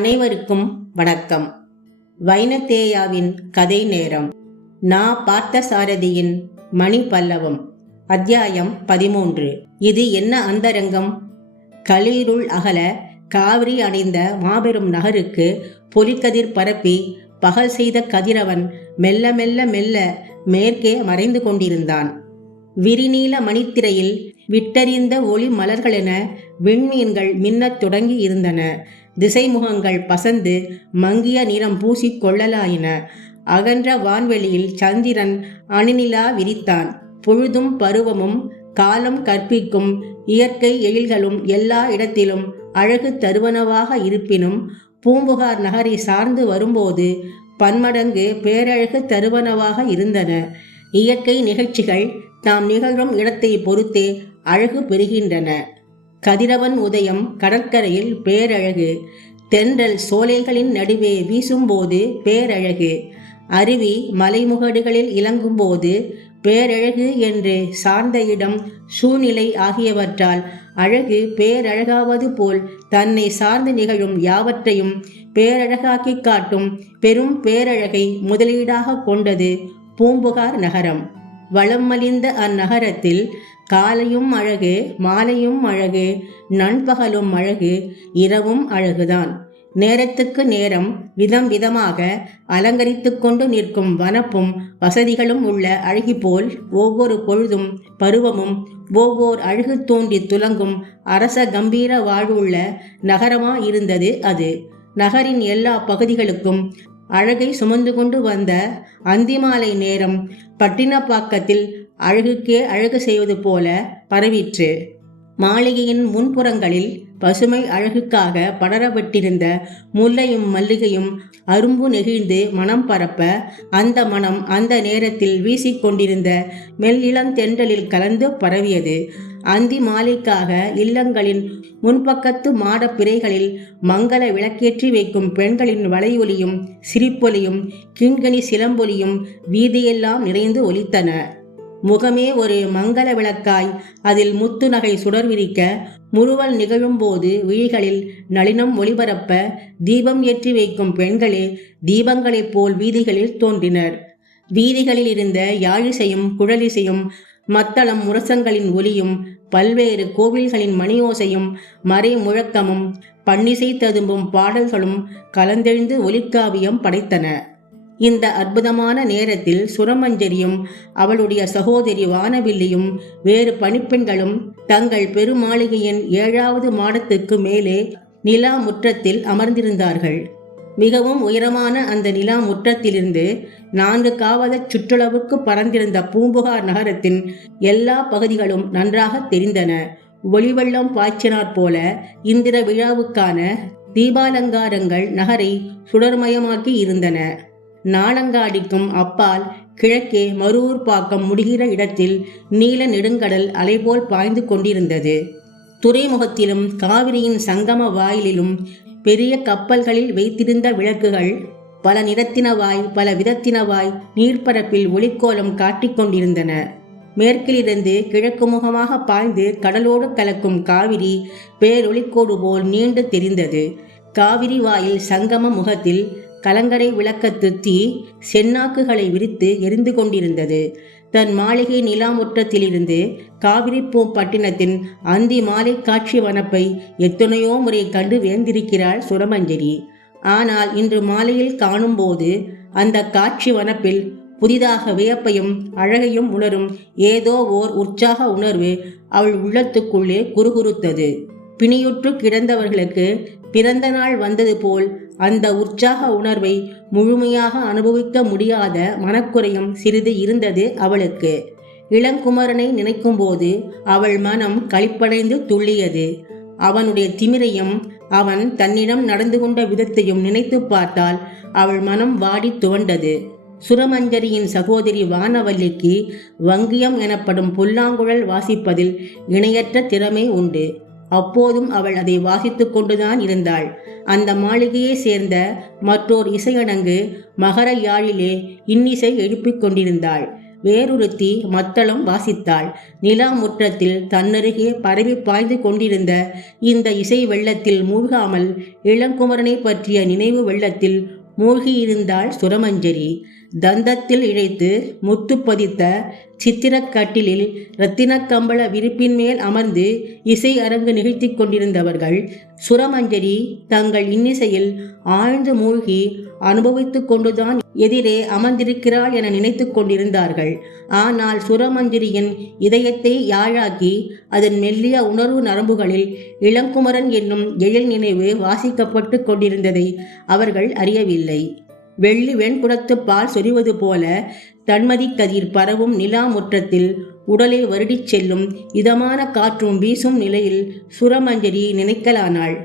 அனைவருக்கும் வணக்கம். வைனத்தேயாவின் கதை நேரம். நா பார்த்தசாரதியின் மணி பல்லவம் அத்தியாயம் பதிமூன்று. இது என்ன அந்தரங்கம்? களீருள் அகல காவிரி அடைந்த மாபெரும் நகருக்கு பொலிக்கதிர் பரப்பி பகல் செய்த கதிரவன் மெல்ல மெல்ல மெல்ல மேற்கே மறைந்து கொண்டிருந்தான். விரிநீல மணித்திரையில் விட்டறிந்த ஒளி மலர்களென விண்மீன்கள் மின்னத் தொடங்கி இருந்தன. திசைமுகங்கள் பசந்து மங்கிய நிறம் பூசி கொள்ளலாயின. அகன்ற வான்வெளியில் சந்திரன் அணிநிலா விரித்தான். பொழுதும் பருவமும் காலம் கற்பிக்கும் இயற்கை எழில்களும் எல்லா இடத்திலும் அழகு தருவனவாக இருப்பினும் பூம்புகார் நகரை சார்ந்து வரும்போது பன்மடங்கு பேரழகு தருவனவாக இருந்தன. இயற்கை நிகழ்ச்சிகள் தாம் நிகழும் இடத்தை பொறுத்தே அழகு பெறுகின்றன. கதிரவன் உதயம் கடற்கரையில் பேரழகு தென்றல் சோலைகளின் நடுவே வீசும்போது பேரழகு அருவி மலைமுகடுகளில் இலங்கும்போது பேரழகு என்று சார்ந்த இடம் சூழ்நிலை ஆகியவற்றால் அழகு பேரழகாவது போல் தன்னை சார்ந்து நிகழும் யாவற்றையும் பேரழகாக்கி காட்டும் பெரும் பேரழகை முதலீடாக கொண்டது பூம்புகார் நகரம். வளம் மலிந்த அந்நகரத்தில் காலையும் அழகு மாலையும் அழகு நண்பகலும் அழகு இரவும் அழகுதான். நேரத்துக்கு நேரம் விதம் விதமாக அலங்கரித்து கொண்டு நிற்கும் வனப்பும் வசதிகளும் உள்ள அழகி போல் ஒவ்வொரு பொழுதும் பருவமும் ஒவ்வொரு அழகு தோன்றி துலங்கும் அரச கம்பீர வாழ்வுள்ள நகரமா இருந்தது அது. நகரின் எல்லா பகுதிகளுக்கும் அழகை சுமந்து கொண்டு வந்த அந்திமாலை நேரம் பட்டினப்பாக்கத்தில் அழகுக்கே அழகு செய்வது போல பரவிற்று. மாளிகையின் முன்புறங்களில் பசுமை அழகுக்காக படரப்பட்டிருந்த முல்லையும் மல்லிகையும் அரும்பு நெகிழ்ந்து மனம் பரப்ப அந்த மனம் அந்த நேரத்தில் வீசிக்கொண்டிருந்த மெல்லிளந்தென்றலில் கலந்து பரவியது. அந்தி மாலைக்காக இல்லங்களின் முன்பக்கத்து மாடப் பிறைகளில் மங்கள விளக்கேற்றி வைக்கும் பெண்களின் வளையொலியும் சிரிப்பொலியும் கிண்கணி சிலம்பொலியும் வீதியெல்லாம் நிறைந்து ஒலித்தன. முகமே ஒரு மங்கள விளக்காய். அதில் முத்து நகை சுடர் விரிக்க முறுவல் நிகழும்போது விழிகளில் நளினம் ஒளிபரப்ப தீபம் ஏற்றி வைக்கும் பெண்களே தீபங்களைப் போல் வீதிகளில் தோன்றினர். வீதிகளில் இருந்த யாழிசையும் குழலிசையும் மத்தளம் முரசங்களின் ஒலியும் பல்வேறு கோவில்களின் மணியோசையும் மறை முழக்கமும் பன்னிசை ததும்பும் பாடல்களும் கலந்தெழுந்து ஒலிக்காவியம் படைத்தன. இந்த அற்புதமான நேரத்தில் சுரமஞ்சரியும் அவளுடைய சகோதரி வானவில்லியும் வேறு பணிப்பெண்களும் தங்கள் பெருமாளிகையின் ஏழாவது மாடத்துக்கு மேலே நிலா முற்றத்தில் அமர்ந்திருந்தார்கள். மிகவும் உயரமான அந்த நிலா முற்றத்திலிருந்து நான்கு காவத சுற்றளவுக்கு பறந்திருந்த பூம்புகார் நகரத்தின் எல்லா பகுதிகளும் நன்றாக தெரிந்தன. ஒளிவெள்ளம் பாய்ச்சினாற் போல இந்திர விழாவுக்கான தீபாலங்காரங்கள் நகரை சுடர்மயமாக்கி இருந்தன. நாளங்காடிக்கும் அப்பால் கிழக்கே மருவூர் பாக்கம் முடிகிற இடத்தில் நீல நெடுங்கடல் அலைபோல் பாய்ந்து கொண்டிருந்தது. துறைமுகத்திலும் காவிரியின் சங்கம வாயிலிலும் பெரிய கப்பல்களில் வைத்திருந்த விளக்குகள் பல நிறத்தினவாய் பல விதத்தினவாய் நீர்ப்பரப்பில் ஒளிக்கோலம் காட்டிக்கொண்டிருந்தன மேற்கிலிருந்து கிழக்கு முகமாக பாய்ந்து கடலோடு கலக்கும் காவிரி பேரொளிக்கோடு போல் நீண்டு தெரிந்தது. காவிரி வாயில் சங்கம முகத்தில் கலங்கரை விளக்கத்து தீ சென்னாக்குகளை விரித்து எரிந்து கொண்டிருந்தது. தன் மாளிகை நிலாமுற்றத்திலிருந்து காவிரிப்பூம் பட்டினத்தின் அந்தி மாலை காட்சி வனப்பை எத்தனையோ முறை கண்டு வேந்திருக்கிறாள் சுரமஞ்சரி. ஆனால் இன்று மாலையில் காணும்போது அந்த காட்சி வனப்பில் புதிதாக வியப்பையும் அழகையும் உணரும் ஏதோ ஓர் உற்சாக உணர்வு அவள் உள்ளத்துக்குள்ளே குறுகுறுத்தது. பிணியுற்று கிடந்தவர்களுக்கு பிறந்த நாள் வந்தது போல் அந்த உற்சாக உணர்வை முழுமையாக அனுபவிக்க முடியாத மனக்குறையும் சிறிது இருந்தது அவளுக்கு. இளங்குமரனை நினைக்கும்போது அவள் மனம் களிப்படைந்து துள்ளியது. அவனுடைய திமிரையும் அவன் தன்னிடம் நடந்து கொண்ட விதத்தையும் நினைத்து பார்த்தால் அவள் மனம் வாடி துவண்டது. சுரமஞ்சரியின் சகோதரி வானவல்லிக்கு வங்கியம் எனப்படும் புல்லாங்குழல் வாசிப்பதில் இணையற்ற திறமை உண்டு. அப்போதும் அவள் அதை வாசித்து கொண்டுதான் இருந்தாள். அந்த மாளிகையை சேர்ந்த மற்றோர் இசையடங்கு மகர யாழிலே இன்னிசை எழுப்பிக் கொண்டிருந்தாள். வேறொருத்தி மத்தளம் வாசித்தாள். நிலா முற்றத்தில் தன்னருகே பரவி பாய்ந்து கொண்டிருந்த இந்த இசை வெள்ளத்தில் மூழ்காமல் இளங்குமரனை பற்றிய நினைவு வெள்ளத்தில் மூழ்கியிருந்தாள் சுரமஞ்சரி. தந்தத்தில் இழைத்து முத்து பதித்த சித்திரக்கட்டிலில் இரத்தினக் கம்பள விரிப்பின் மேல் அமர்ந்து இசை அரங்கு நிகழ்த்தி கொண்டிருந்தவர்கள் சுரமஞ்சரி தங்கள் இன்னிசையில் ஆழ்ந்து மூழ்கி அனுபவித்துக் கொண்டுதான் எதிரே அமர்ந்திருக்கிறாள் என நினைத்து கொண்டிருந்தார்கள். ஆனால் சுரமஞ்சரியின் இதயத்தை யாழாக்கி அதன் மெல்லிய உணர்வு நரம்புகளில் இளங்குமரன் என்னும் எழில் நினைவு வாசிக்கப்பட்டு கொண்டிருந்ததை அவர்கள் அறியவில்லை. வெள்ளி வெண்புறத்து பால் சொரிவது போல தன்மதி கதிர் பரவும் நிலா முற்றத்தில் உடலை வருடிச் செல்லும் இதமான காற்றும் வீசும் நிலையில் சுரமஞ்சரி நினைக்கலானாள்.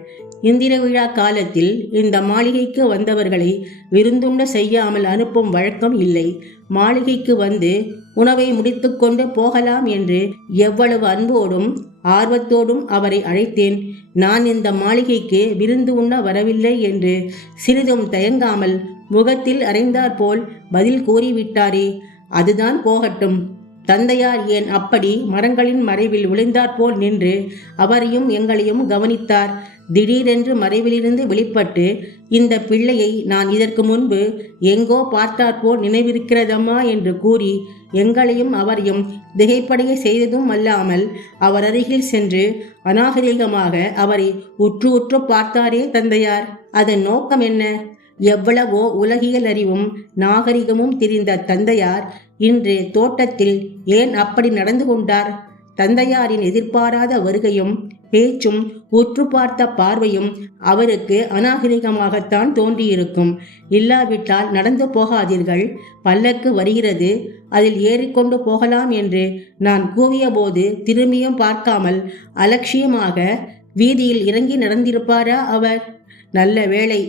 இந்திர விழா காலத்தில் இந்த மாளிகைக்கு வந்தவர்களை விருந்துண்ட செய்யாமல் அனுப்பும் வழக்கம் இல்லை. மாளிகைக்கு வந்து உணவை முடித்துக்கொண்டு போகலாம் என்று எவ்வளவு அன்போடும் ஆர்வத்தோடும் அவரை அழைத்தேன். நான் இந்த மாளிகைக்கு விருந்து உண்ண வரவில்லை என்று சிறிதும் தயங்காமல் முகத்தில் அறைந்தாற்போல் பதில் கூறிவிட்டாரே. அதுதான் போகட்டும். தந்தையார் ஏன் அப்படி மரங்களின் மறைவில் விழுந்தாற்போல் நின்று அவரையும் எங்களையும் கவனித்தார்? திடீரென்று மறைவிலிருந்து வெளிப்பட்டு இந்த பிள்ளையை நான் இதற்கு முன்பு எங்கோ பார்த்தாற்போல் நினைவிருக்கிறதம்மா என்று கூறி எங்களையும் அவரையும் திகைப்படைய செய்ததும் அல்லாமல் அவர் அருகில் சென்று அநாகரிகமாக அவரை உற்று உற்று பார்த்தாரே தந்தையார். அதன் நோக்கம் என்ன? எவ்வளவோ உலகியல் அறிவும் நாகரிகமும் தெரிந்த தந்தையார் இன்று தோட்டத்தில் ஏன் அப்படி நடந்து கொண்டார்? தந்தையாரின் எதிர்பாராத வருகையும் பேச்சும் உற்று பார்த்த பார்வையும் அவருக்கு அநாகரிகமாகத்தான் தோன்றியிருக்கும். இல்லாவிட்டால் நடந்து போகாதீர்கள். பல்லக்கு வருகிறது. அதில் ஏறிக்கொண்டு போகலாம் என்று நான் கூவியபோது திரும்பியும் பார்க்காமல் அலட்சியமாக வீதியில் இறங்கி நடந்திருப்பாரா அவர்? நல்ல வேளை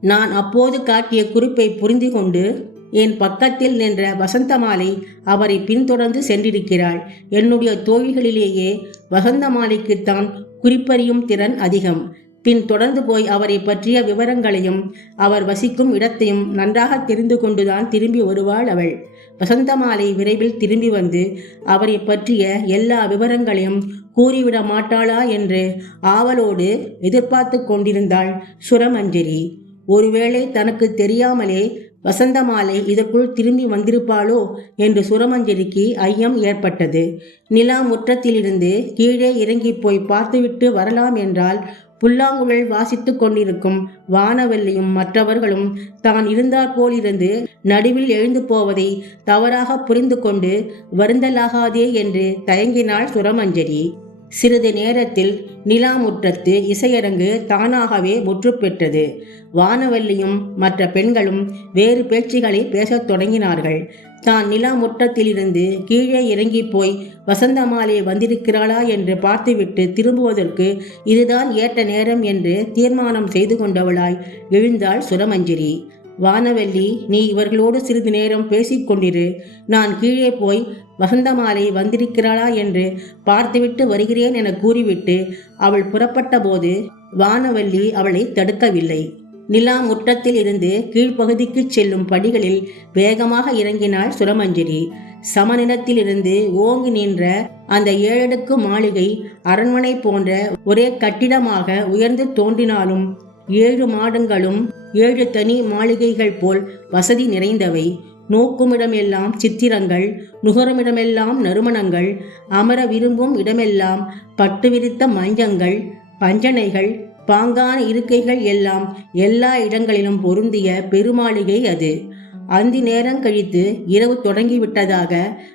நான் அப்போது காட்டிய குறிப்பை புரிந்து கொண்டு என் பக்கத்தில் நின்ற வசந்தமாலை அவரை பின்தொடர்ந்து சென்றிருக்கிறாள். என்னுடைய தோழிகளிலேயே வசந்தமாலைக்குத்தான் குறிப்பறியும் திறன் அதிகம். பின் தொடர்ந்து போய் அவரை பற்றிய விவரங்களையும் அவர் வசிக்கும் இடத்தையும் நன்றாக தெரிந்து கொண்டுதான் திரும்பி வருவாள் அவள். வசந்தமாலை விரைவில் திரும்பி வந்து அவரை பற்றிய எல்லா விவரங்களையும் கூறிவிட மாட்டாளா என்று ஆவலோடு எதிர்பார்த்து கொண்டிருந்தாள் சுரமஞ்சரி. ஒருவேளை தனக்கு தெரியாமலே வசந்தமாலை இதற்குள் திரும்பி வந்திருப்பாளோ என்று சுரமஞ்சரிக்கு ஐயம் ஏற்பட்டது. நிலா முற்றத்திலிருந்து கீழே இறங்கி போய் பார்த்துவிட்டு வரலாம் என்றால் புல்லாங்குழல் வாசித்து கொண்டிருக்கும் வானவல்லியும் மற்றவர்களும் தான் இருந்தாற் போலிருந்து நடுவில் எழுந்து போவதை தவறாக புரிந்து கொண்டு வருந்தலாகாதே என்று தயங்கினாள் சுரமஞ்சரி சிறிது நேரத்தில் நிலாமுற்றத்து இசையரங்கு தானாகவே முற்று பெற்றது வானவல்லியும் மற்ற பெண்களும் வேறு பேச்சுகளை பேசத் தொடங்கினார்கள். தான் நிலா முற்றத்திலிருந்து கீழே இறங்கி போய் வசந்தமாலே வந்திருக்கிறாளா என்று பார்த்துவிட்டு திரும்புவதற்கு இதுதான் ஏற்ற நேரம் என்று தீர்மானம் செய்து கொண்டவளாய் எழுந்தாள் சுரமஞ்சிரி. வானவல்லி நீ இவர்களோடு சிறிது நேரம் பேசிக்கொண்டிரு. நான் கீழே போய் வசந்தமாலை வந்திருக்கிறாளா என்று பார்த்துவிட்டு வருகிறேன் என கூறிவிட்டு அவள் புறப்பட்ட போது வானவல்லி அவளை தடுக்கவில்லை. நிலா முற்றத்தில் இருந்து கீழ்ப்பகுதிக்கு செல்லும் படிகளில் வேகமாக இறங்கினாள் சுரமஞ்சரி. சமநிலத்திலிருந்து ஓங்கி நின்ற அந்த ஏழடுக்கு மாளிகை அரண்மனை போன்ற ஒரே கட்டிடமாக உயர்ந்து தோன்றினாலும் ஏழு மாடங்களும் ஏழு தனி மாளிகைகள் போல் வசதி நிறைந்தவை. நோக்குமிடமெல்லாம் சித்திரங்கள் நுகருமிடமெல்லாம் நறுமணங்கள் அமர விரும்பும் இடமெல்லாம் பட்டு விரித்த மஞ்சங்கள் பஞ்சனைகள் பாங்கான இருக்கைகள் எல்லாம் எல்லா இடங்களிலும் பொருந்திய பெருமாளிகை அது. அந்தி நேரம் கழித்து இரவு தொடங்கிவிட்டதாக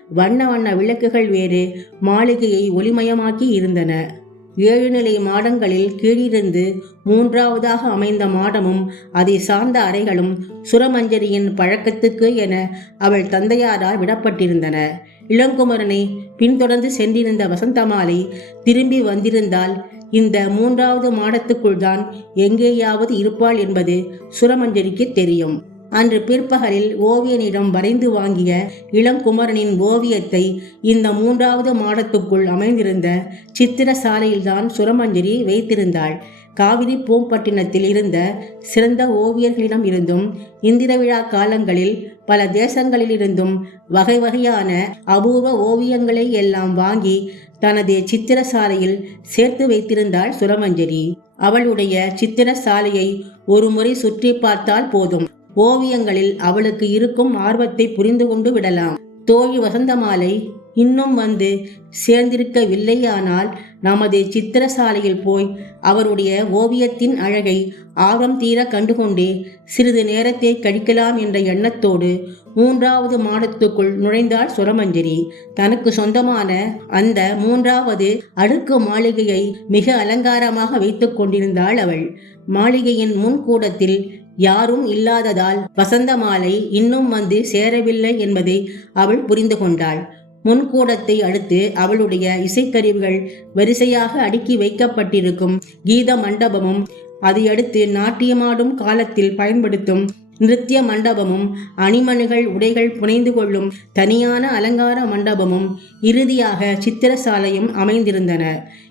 வண்ண வண்ண விளக்குகள் வேறு மாளிகையை ஒளிமயமாக்கி இருந்தன. ஏழு நிலை மாடங்களில் கீழிருந்து மூன்றாவதாக அமைந்த மாடமும் அதை சார்ந்த அறைகளும் சுரமஞ்சரியின் பழக்கத்துக்கு என அவள் தந்தையாரால் விடப்பட்டிருந்தன. இளங்குமரனை பின்தொடர்ந்து சென்றிருந்த வசந்தமாலை திரும்பி வந்திருந்தால் இந்த மூன்றாவது மாடத்துக்குள் தான் எங்கேயாவது இருப்பாள் என்பது சுரமஞ்சரிக்கு தெரியும். அன்று பிற்பகலில் ஓவியனிடம் வரைந்து வாங்கிய இளங்குமரனின் ஓவியத்தை இந்த மூன்றாவது மாடத்துக்குள் அமைந்திருந்த சித்திரசாலையில்தான் சுரமஞ்சரி வைத்திருந்தாள். காவிரி பூம்பட்டினத்தில் இருந்த சிறந்த ஓவியர்களிடம் இருந்தும் இந்திர விழா காலங்களில் பல தேசங்களிலிருந்தும் வகை வகையான அபூர்வ ஓவியங்களை எல்லாம் வாங்கி தனது சித்திரசாலையில் சேர்த்து வைத்திருந்தாள் சுரமஞ்சரி. அவளுடைய சித்திரசாலையை ஒரு முறை சுற்றி பார்த்தால் போதும். ஓவியங்களில் அவளுக்கு இருக்கும் ஆர்வத்தை புரிந்து கொண்டு விடலாம். தோழி வசந்தமாலை இன்னும் வந்து சேர்ந்திருக்கவில்லையானால் நமது சித்திரசாலையில் போய் அவருடைய ஓவியத்தின் அழகை ஆர்வம் தீர கண்டுகொண்டே சிறிது நேரத்தை கழிக்கலாம் என்ற எண்ணத்தோடு மூன்றாவது மாடத்துக்குள் நுழைந்தாள் சுரமஞ்சரி. தனக்கு சொந்தமான அந்த மூன்றாவது அடுக்கு மாளிகையை மிக அலங்காரமாக வைத்துக் கொண்டிருந்தாள் அவள். மாளிகையின் முன்கூடத்தில் யாரும் இல்லாததால் வசந்த மாலை இன்னும் வந்து சேரவில்லை என்பதை அவள் புரிந்து கொண்டாள். முன்கூடத்தை அடுத்து அவளுடைய இசைக்கருவிகள் வரிசையாக அடுக்கி வைக்கப்பட்டிருக்கும் கீத மண்டபமும் அதையடுத்து நாட்டியமாடும் காலத்தில் பயன்படுத்தும் நிருத்திய மண்டபமும் அணிமணிகள் உடைகள் புனைந்து கொள்ளும் தனியான அலங்கார மண்டபமும் இறுதியாக சித்திரசாலையும் அமைந்திருந்தன.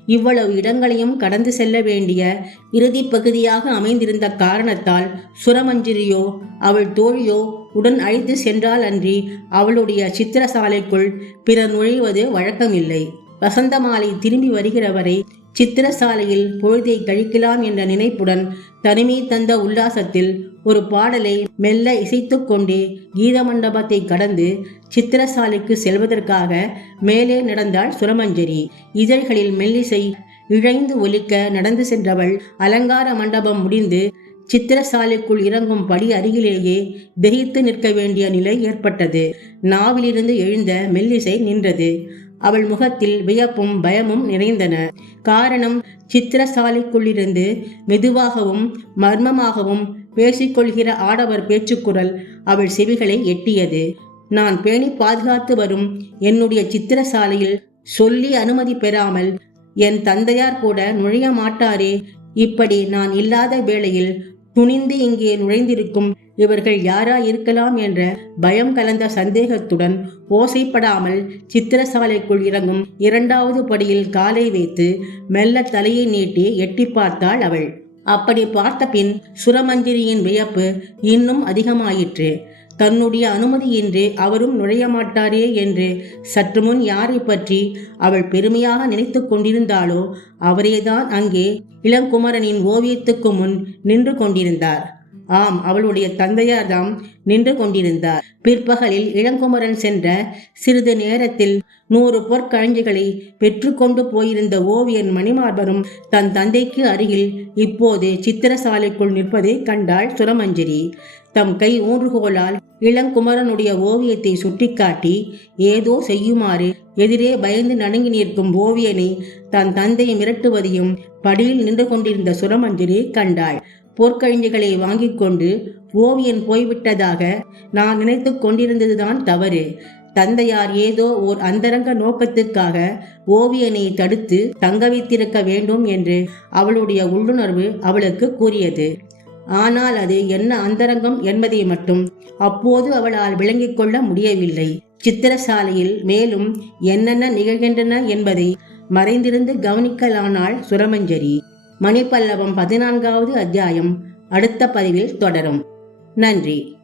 இவ்வளவு இடங்களையும் கடந்து செல்ல வேண்டிய இறுதி பகுதியாக அமைந்திருந்த காரணத்தால் சுரமஞ்சிரியோ அவள் தோழியோ உடன் அழைத்து சென்றால் அன்றி அவளுடைய சித்திரசாலைக்குள் பிறர் நுழைவது வழக்கமில்லை. வசந்தமாலை திரும்பி வருகிறவரை சித்திரசாலையில் பொழுதை கழிக்கலாம் என்ற நினைப்புடன் தனிமை தந்த உல்லாசத்தில் ஒரு பாடலை மெல்ல இசைத்து கொண்டே கீத மண்டபத்தை கடந்து சித்திரசாலைக்கு செல்வதற்காக மேலே நடந்தாள் சுரமஞ்சரி. இதழ்களில் மெல்லிசை இழைந்து ஒலிக்க நடந்து சென்றவள் அலங்கார மண்டபம் முடிந்து சித்திரசாலைக்குள் இறங்கும் படி அருகிலேயே திகைத்து நிற்க வேண்டிய நிலை ஏற்பட்டது. நாவிலிருந்து எழுந்த மெல்லிசை நின்றது. அவள் முகத்தில் வியப்பும் பயமும் நிறைந்தன. காரணம் சித்திரசாலைக்குள்ளிருந்து மெதுவாகவும் மர்மமாகவும் பேசிக்கொள்கிற ஆடவர் பேச்சுக்குரல் அவள் செவிகளை எட்டியது. நான் பேணி பாதுகாத்து வரும் என்னுடைய சித்திரசாலையில் சொல்லி அனுமதி பெறாமல் என் தந்தையார் கூட நுழைய மாட்டாரே. இப்படி நான் இல்லாத வேளையில் துணிந்து இங்கே நுழைந்திருக்கும் இவர்கள் யாரா இருக்கலாம் என்ற பயம் கலந்த சந்தேகத்துடன் ஓசைப்படாமல் சித்திரசாலைக்குள் இறங்கும் இரண்டாவது படியில் காலை வைத்து மெல்ல தலையை நீட்டி எட்டி பார்த்தாள் அவள். அப்படி பார்த்த பின் சுரமந்திரியின் வியப்பு இன்னும் அதிகமாயிற்று. தன்னுடைய அனுமதியின்றி அவரும் நுழைய மாட்டாரே என்று சற்று முன் யாரை பற்றி அவள் பெருமையாக நினைத்து கொண்டிருந்தாளோ அவரேதான் அங்கே இளங்குமரனின் ஓவியத்துக்கு முன் நின்று கொண்டிருந்தார். ஆம் அவளுடைய தந்தையார்தாம் நின்று கொண்டிருந்தார். பிற்பகலில் இளங்குமரன் சென்ற சிறிது நேரத்தில் நூறு பொற்கழஞ்சிகளை பெற்றுக்கொண்டு போயிருந்த ஓவியன் மணிமார்பரும் தன் தந்தைக்கு அருகில் இப்போது சித்திரசாலைக்குள் நிற்பதை கண்டாள் சுரமஞ்சரி. தம் கை ஊன்றுகோலால் இளங்குமரனுடைய ஓவியத்தை சுட்டிக்காட்டி ஏதோ செய்யுமாறு எதிரே பயந்து நடுங்கி நிற்கும் ஓவியனை தன் தந்தையை மிரட்டுவதையும் படியில் நின்று கொண்டிருந்த சுரமஞ்சரி கண்டாள். போர்க்கழிஞ்சுகளை வாங்கி கொண்டு ஓவியன் போய்விட்டதாக நான் நினைத்து கொண்டிருந்ததுதான் தவறு. தந்தையார் ஏதோ ஓர் அந்தரங்க நோக்கத்துக்காக ஓவியனை தடுத்து தங்க வைத்திருக்க வேண்டும் என்று அவளுடைய உள்ளுணர்வு அவளுக்கு கூறியது. ஆனால் அது என்ன அந்தரங்கம் என்பதை மட்டும் அப்போது அவளால் விளங்கிக் கொள்ள முடியவில்லை. சித்திரசாலையில் மேலும் என்னென்ன நிகழ்கின்றன என்பதை மறைந்திருந்து கவனிக்கலானாள் சுரமஞ்சரி. மணிப்பல்லவம் பதினான்காவது அத்தியாயம் அடுத்த பதிவில் தொடரும். நன்றி.